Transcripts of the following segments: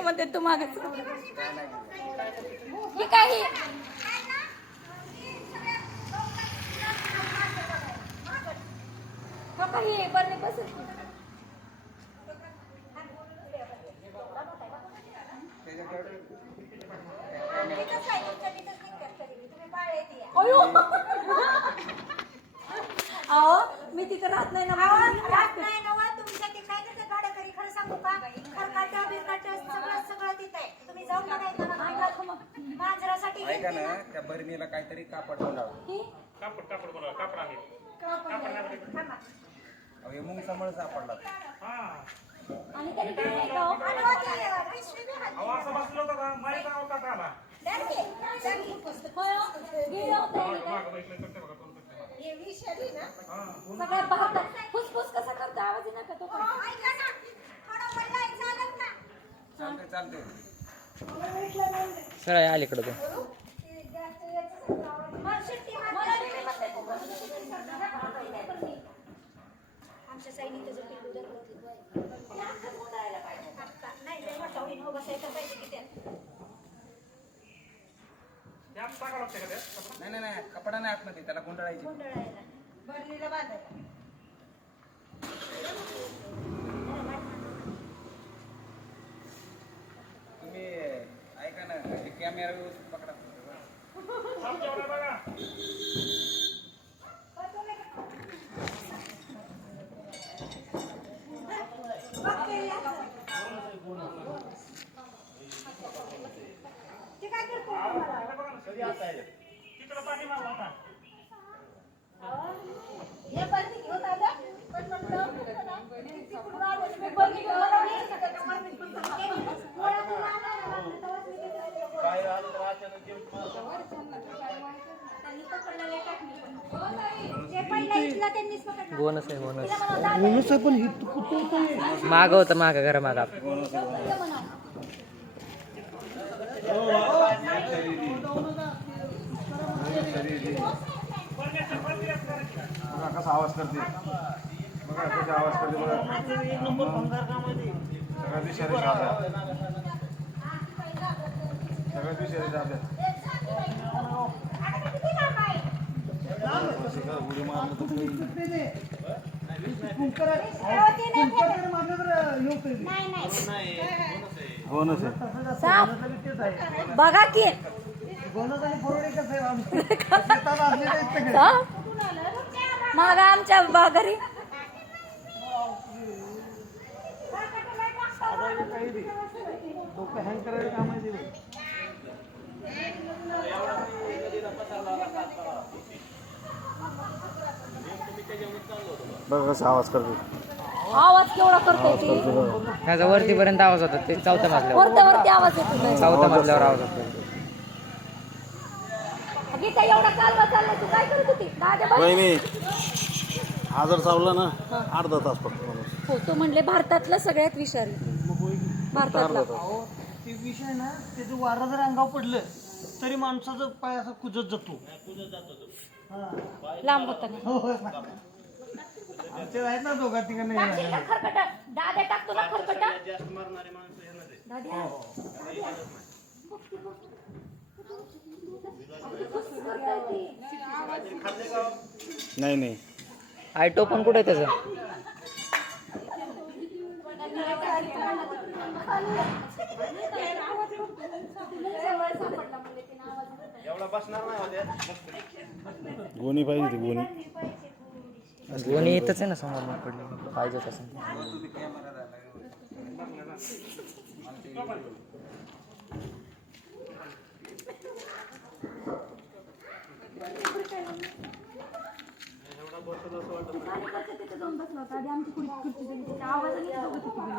म्हणते तू माग काही बरं बस अहो मी तिथं राहत नाही ना तुमच्या ते काय करते गाड्या घरी खरं सांगू का खरकाट्या बिरकाट्या सगळं तिथे आहे तुम्ही जाऊन बघायचं मांजरासाठी ऐका ना त्या बरणीला काहीतरी कापड बोलावं कापड बोला कापड आहे हे मुंग समोर सापडला आणि तरी काय का असं बसलं होतं का माहीत होता का आला सगळ्यात बहात्तर फुसफुस कसा करतो आवाज नका तो चालते सगळे अलीकडे तो आमच्या साईडने त्याचं पिल्लू नाही कपडा नाही आतमध्ये त्याला गुंडाळायची बरणीला बांधायला तुम्ही ऐका ना कॅमेरा व्यवस्थित पकडा ते काय करतो तिकडं पाठीमागं होता हे बरणी घेऊन आलं पण म्हटलं बोनस आहे बोनस पण माग होतं माग घरा माग कसा आवाज करते बघा कसा आवाज करते बघा सगळ्यात विषारी सगळ्यात विषारी उडी मारलं साप. बघा की साप. मागा आमच्या घरी बघा कसा आवाज करतो. आवाज केवढा करतोय ते त्याचा वरतीपर्यंत आवाज होता ते चौथ्या मजल्यावर वरती आवाज येतो चौथ्या मजल्यावर आवाज होता गीता एवढा कालवा चालला तू काय करत होती दादा बघ. वहिनी हा जर चावला ना अर्धा तास फक्त माणूस. हो तो म्हणले भारतातला सगळ्यात विषारी भारतातला ते विषय ना त्याचं वारा जर अंगावर पडलं तरी माणसाचा पाय असा कुजत जातो. लांब होता ना ते आहेत ना दोघा तिघांना टाकशील ना खरकटा दादा टाकतो ना खरकटा दादा नाही नाही आयटो पण कुठे आहे त्याचा गोणी पाहिजे ती गोणी. गोणी येतच आहे ना समोर मग पडली पाहिजे तसं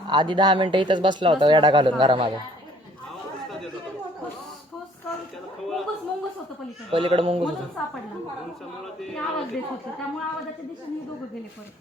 आधी 10 मिनिटं इथंच बसला होता वेडा घालून घरामागे मुंगस होतं पलीकडे पलीकडे मुंगूस म्हणून सापडला आवाज देत होते त्यामुळे आवाजाच्या दिशेने दोघं गेले परत